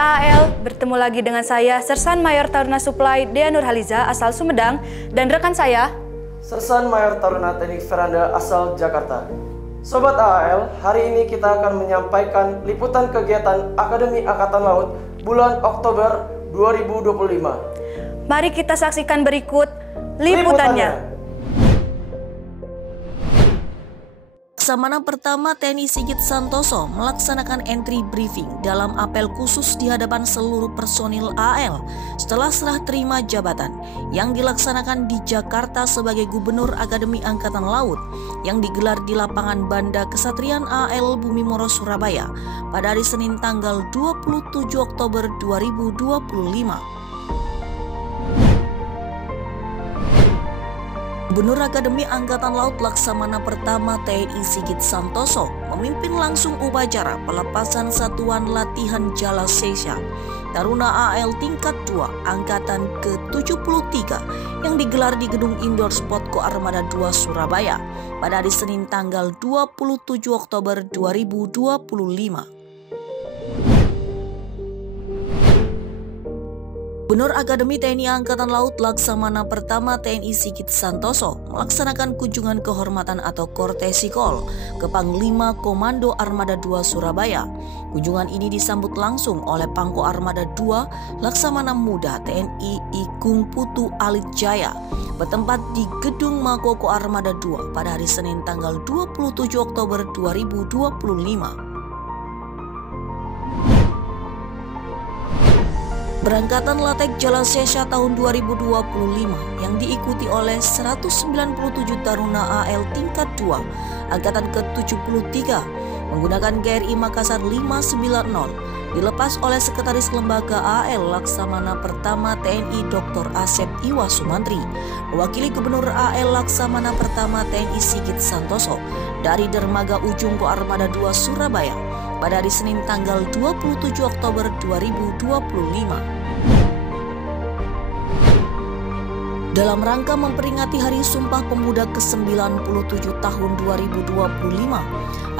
AAL, bertemu lagi dengan saya, Sersan Mayor Taruna Supply Dea Nurhaliza asal Sumedang, dan rekan saya, Sersan Mayor Taruna Teknik Veranda asal Jakarta. Sobat AAL, hari ini kita akan menyampaikan liputan kegiatan Akademi Angkatan Laut bulan Oktober 2025. Mari kita saksikan berikut liputannya. Laksamana Pertama TNI Sigit Santoso melaksanakan entry briefing dalam apel khusus di hadapan seluruh personil AAL setelah serah terima jabatan yang dilaksanakan di Jakarta sebagai Gubernur Akademi Angkatan Laut yang digelar di lapangan Banda Kesatrian AAL Bumimoro Surabaya pada hari Senin tanggal 27 Oktober 2025. Gubernur Akademi Angkatan Laut Laksamana Pertama TNI Sigit Santoso memimpin langsung upacara pelepasan Satuan Latihan Jala Sesha Taruna AAL tingkat 2 Angkatan ke-73 yang digelar di Gedung Indoor Sport Ko Armada 2 Surabaya pada hari Senin tanggal 27 Oktober 2025. Gubernur Akademi TNI Angkatan Laut Laksamana Pertama TNI Sigit Santoso melaksanakan kunjungan kehormatan atau courtesy call ke Panglima Komando Armada 2 Surabaya. Kunjungan ini disambut langsung oleh Pangko Armada 2 Laksamana Muda TNI Ikung Putu Alit Jaya bertempat di Gedung Mako Ko Armada 2 pada hari Senin tanggal 27 Oktober 2025. Berangkatan Latek Jala Sesha tahun 2025 yang diikuti oleh 197 Taruna AAL tingkat 2 Angkatan ke-73 menggunakan KRI Makassar 590 dilepas oleh Sekretaris Lembaga AAL Laksamana Pertama TNI Dr. Asep Iwa Sumantri mewakili Gubernur AAL Laksamana Pertama TNI Sigit Santoso dari Dermaga Ujung Ko Armada 2 Surabaya pada hari Senin tanggal 27 Oktober 2025. Dalam rangka memperingati Hari Sumpah Pemuda ke-97 tahun 2025,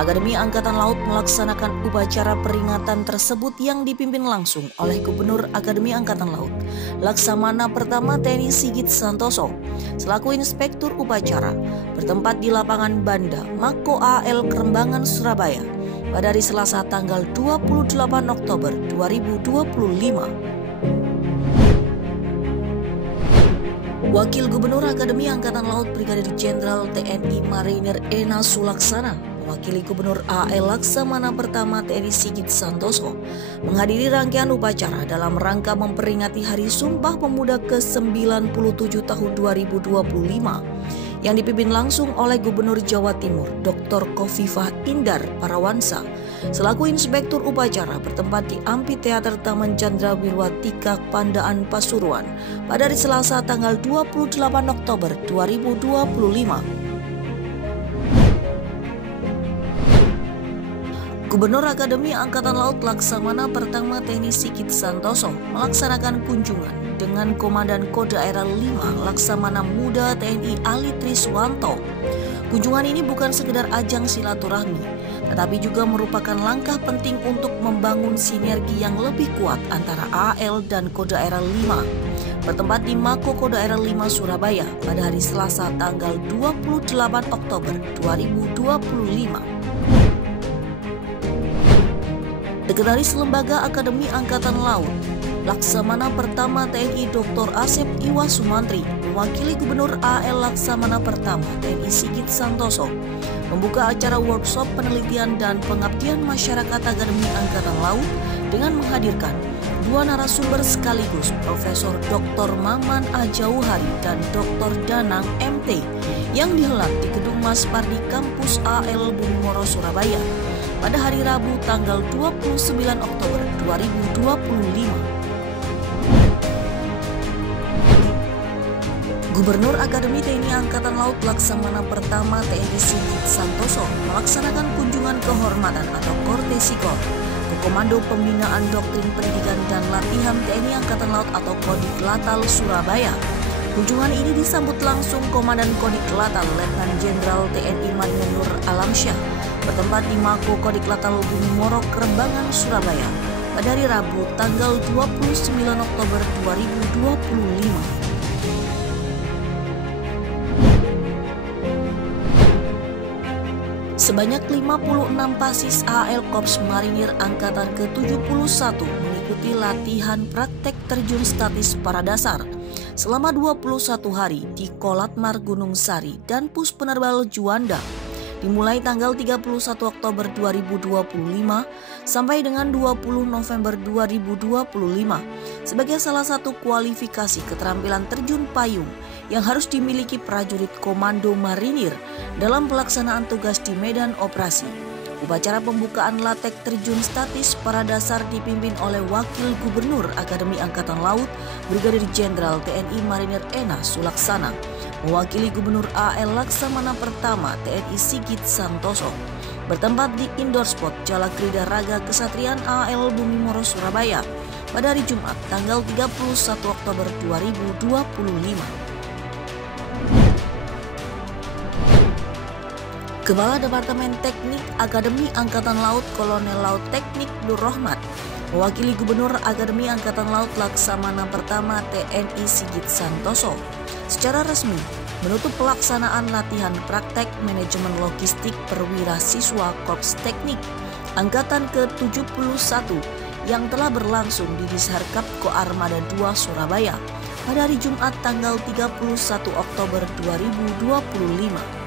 Akademi Angkatan Laut melaksanakan upacara peringatan tersebut yang dipimpin langsung oleh Gubernur Akademi Angkatan Laut Laksamana Pertama TNI Sigit Santoso selaku Inspektur Upacara bertempat di lapangan Banda Mako AAL Kerembangan Surabaya pada hari Selasa tanggal 28 Oktober 2025. Wakil Gubernur Akademi Angkatan Laut Brigadir Jenderal TNI Marinir Ena Sulaksana mewakili Gubernur AAL Laksamana Pertama TNI Sigit Santoso menghadiri rangkaian upacara dalam rangka memperingati Hari Sumpah Pemuda ke-97 tahun 2025 yang dipimpin langsung oleh Gubernur Jawa Timur Dr. Khofifah Indar Parawansa selaku Inspektur Upacara bertempat di Amphitheater Taman Chandra Wirwatika Pandaan Pasuruan pada hari Selasa tanggal 28 Oktober 2025. Gubernur Akademi Angkatan Laut Laksamana Pertama TNI Sigit Santoso melaksanakan kunjungan dengan Komandan Kodaera 5 Laksamana Muda TNI Ali Triswanto. Kunjungan ini bukan sekedar ajang silaturahmi, tetapi juga merupakan langkah penting untuk membangun sinergi yang lebih kuat antara AAL dan Kodaera 5 bertempat di Mako Kodaera 5 Surabaya pada hari Selasa tanggal 28 Oktober 2025. Sekretaris Lembaga Akademi Angkatan Laut Laksamana Pertama TNI Dr. Asep Iwa Sumantri mewakili Gubernur AAL Laksamana Pertama TNI Sigit Santoso membuka acara workshop penelitian dan pengabdian masyarakat Akademi Angkatan Laut dengan menghadirkan dua narasumber sekaligus Profesor Dr. Maman Ajauhari dan Dr. Danang MT yang dihelat di Gedung Maspardi Kampus AAL Bumimoro Surabaya pada hari Rabu tanggal 29 Oktober 2025. Gubernur Akademi TNI Angkatan Laut Laksamana Pertama TNI Sigit Santoso melaksanakan kunjungan kehormatan atau courtesy call ke Komando Pembinaan Doktrin Pendidikan dan Latihan TNI Angkatan Laut atau Kodik Latal Surabaya. Kunjungan ini disambut langsung Komandan Kodik Latal Letnan Jenderal TNI Marinir Nur Alamsyah bertempat di Mako Kodik Latal Bumimoro Kerembangan Surabaya pada hari Rabu tanggal 29 Oktober 2025. Sebanyak 56 pasis AL Korps Marinir Angkatan ke-71 mengikuti latihan praktek terjun statis Paradasar selama 21 hari di Kolatmar Gunung Sari dan Pus Penerbal Juanda, dimulai tanggal 31 Oktober 2025 sampai dengan 20 November 2025 sebagai salah satu kualifikasi keterampilan terjun payung yang harus dimiliki prajurit Komando Marinir dalam pelaksanaan tugas di medan operasi. Upacara pembukaan latek terjun statis Paradasar dipimpin oleh Wakil Gubernur Akademi Angkatan Laut Brigadir Jenderal TNI Marinir Ena Sulaksana, mewakili Gubernur AL Laksamana Pertama TNI Sigit Santoso, bertempat di Indoor Spot Jala Krida Raga Kesatrian AL Bumi Moro Surabaya pada hari Jumat tanggal 31 Oktober 2025. Kepala Departemen Teknik Akademi Angkatan Laut Kolonel Laut Teknik Nur Rohmat mewakili Gubernur Akademi Angkatan Laut Laksamana Pertama TNI Sigit Santoso secara resmi menutup pelaksanaan latihan praktek manajemen logistik perwira siswa Korps Teknik Angkatan ke-71 yang telah berlangsung di Disharkap Koarmada 2 Surabaya pada hari Jumat tanggal 31 Oktober 2025.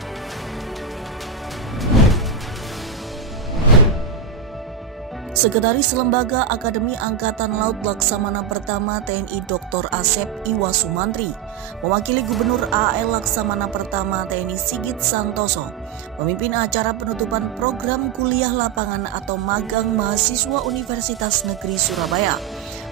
Sekretaris Lembaga Akademi Angkatan Laut Laksamana Pertama TNI Dr. Asep Iwa Sumantri mewakili Gubernur AL Laksamana Pertama TNI Sigit Santoso memimpin acara penutupan program kuliah lapangan atau magang mahasiswa Universitas Negeri Surabaya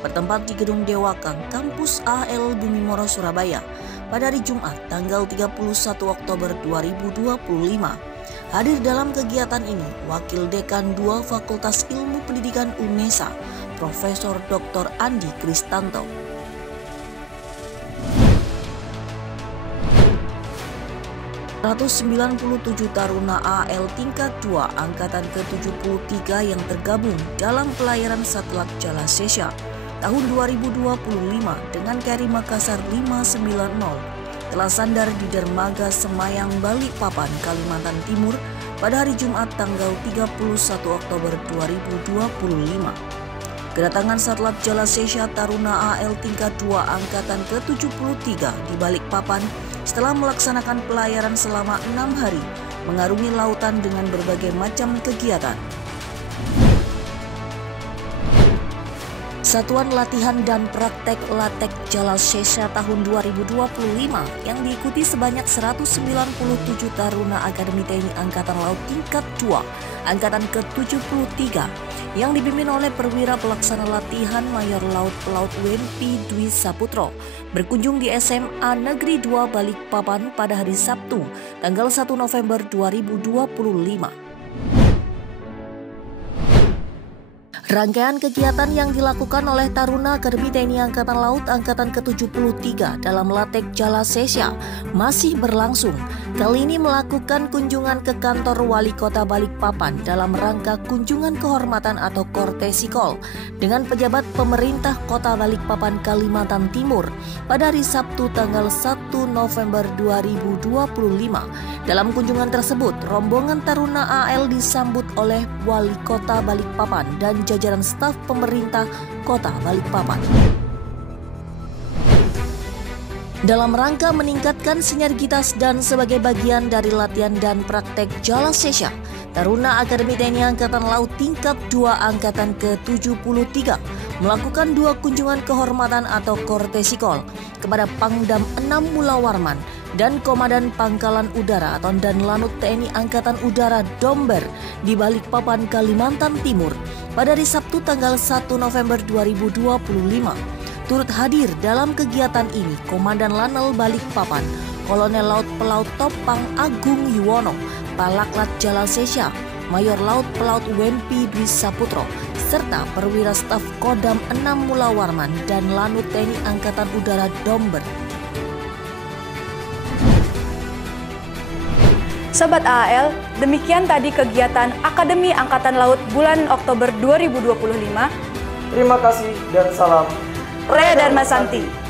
bertempat di Gedung Dewakang Kampus AL Bumi Moro Surabaya pada hari Jumat tanggal 31 Oktober 2025. Hadir dalam kegiatan ini Wakil Dekan 2 Fakultas Ilmu Pendidikan UNESA, Profesor Dr. Andi Kristanto. ...197 taruna AL tingkat 2 Angkatan ke-73 yang tergabung dalam pelayaran Satlat Jala Sesha tahun 2025 dengan KRI Makassar 590 telah sandar di dermaga Semayang Balikpapan, Kalimantan Timur pada hari Jumat tanggal 31 Oktober 2025. Kedatangan Satlat Jala Sesha Taruna AL tingkat 2 Angkatan ke-73 di Balikpapan setelah melaksanakan pelayaran selama 6 hari mengarungi lautan dengan berbagai macam kegiatan. Satuan Latihan dan Praktek Latek Jala Sesha tahun 2025 yang diikuti sebanyak 197 taruna Akademi TNI Angkatan Laut tingkat 2 Angkatan ke-73 yang dipimpin oleh Perwira Pelaksana Latihan Mayor Laut Pelaut Wempi Dwi Saputro berkunjung di SMA Negeri 2 Balikpapan pada hari Sabtu tanggal 1 November 2025. Rangkaian kegiatan yang dilakukan oleh Taruna Akademi TNI Angkatan Laut Angkatan ke-73 dalam Latek Jala Sesha masih berlangsung. Kali ini melakukan kunjungan ke kantor Wali Kota Balikpapan dalam rangka kunjungan kehormatan atau kortesikol dengan pejabat pemerintah Kota Balikpapan Kalimantan Timur pada hari Sabtu tanggal 1 November 2025. Dalam kunjungan tersebut, rombongan Taruna AL disambut oleh Wali Kota Balikpapan dan jajaran staf pemerintah Kota Balikpapan. Dalam rangka meningkatkan sinergitas dan sebagai bagian dari latihan dan praktek Jala Sesha, Taruna Akademi TNI Angkatan Laut tingkat 2 Angkatan ke-73 melakukan 2 kunjungan kehormatan atau kortesikol kepada Pangdam 6 Mula Warman dan Komandan Pangkalan Udara atau dan Lanut TNI Angkatan Udara Domber di Balikpapan, Kalimantan Timur pada hari Sabtu tanggal 1 November 2025. Turut hadir dalam kegiatan ini Komandan Lanal Balikpapan, Kolonel Laut Pelaut Topang Agung Yuwono, Palaklat Jala Sesha, Mayor Laut Pelaut Wempi Dwi Saputro, serta perwira staf Kodam 6 Mula Warman dan Lanut TNI Angkatan Udara Domber. Sobat AAL, demikian tadi kegiatan Akademi Angkatan Laut bulan Oktober 2025. Terima kasih dan salam Rea Dharma Santi.